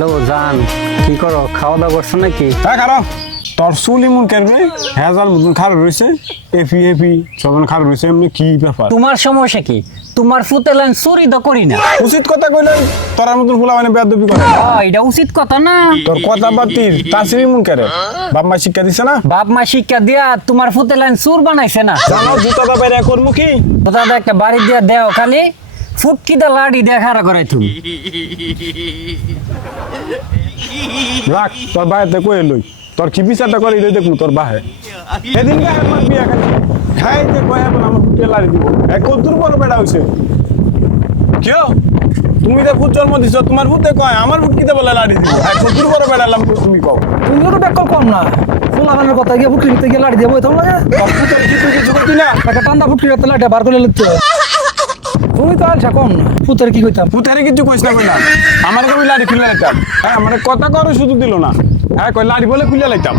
Hello জান, কি করো? খাওয়া দাওয়া করছো নাকি? হ্যাঁ খারো তোর চুল এমন কেনবে হেজার মতন খারাপ রয়েছে এপি এপি সজন খারাপ রয়েছে এমনি কি ব্যাপার তোমার সমস্যা কি? তোমার ফুতে লাইন চুরি তো করি না। উচিত কথা কইলে তোর মতন ফুলা মানে বেয়াদবি করে এটা উচিত কথা না। তোর কথা বাতিল তাসির এমন করে বাপ মা শিক্ষা দিছে না বাপ মা শিক্ষা দিয়া তোমার ফুতে লাইন চুর বানাইছে না। জানো জুতাটা বাইরে করবো কি দাদা একটা বাড়ি দিয়া দেও খালি ফুটকিটা লাড়ি দিয়ে খাড়া করাই তুমি। রাখ তোর বাড়িতে কয়ে লই তোর কি বিচারটা করে লই দেখুন তোর বাহে সেদিনকে আমার বিয়া খাইতে কয়ে এখন আমার ফুটে লাড়ি দিব এক কদ্দুর বড় বেড়া হয়েছে কেউ তুমি তো ফুট জন্ম দিছো তোমার ফুটে কয় আমার ফুট কিতে বলে লাড়ি দিব এক কদ্দুর বড় বেড়ালাম তুমি কও তুমিও তো ব্যাকল কম না ফুলাগানের কথা গিয়ে ফুটকি নিতে গিয়ে লাড়ি দিয়ে বইতাম লাগে তোর ফুটের কি তুই কিছু করতি না একটা টান্দা ফুটকি রাতে লাড়ি বার করে লিখতে তুমি তো আলছা কম না ফুতের কি কইতাম ফুটারে কিছু কইস না কইলাম আমার কবি লাড়ি খুলে লাইতাম হ্যাঁ মানে কথা করে শুধু দিল না হ্যাঁ কই লাড়ি বলে খুলে লাইতাম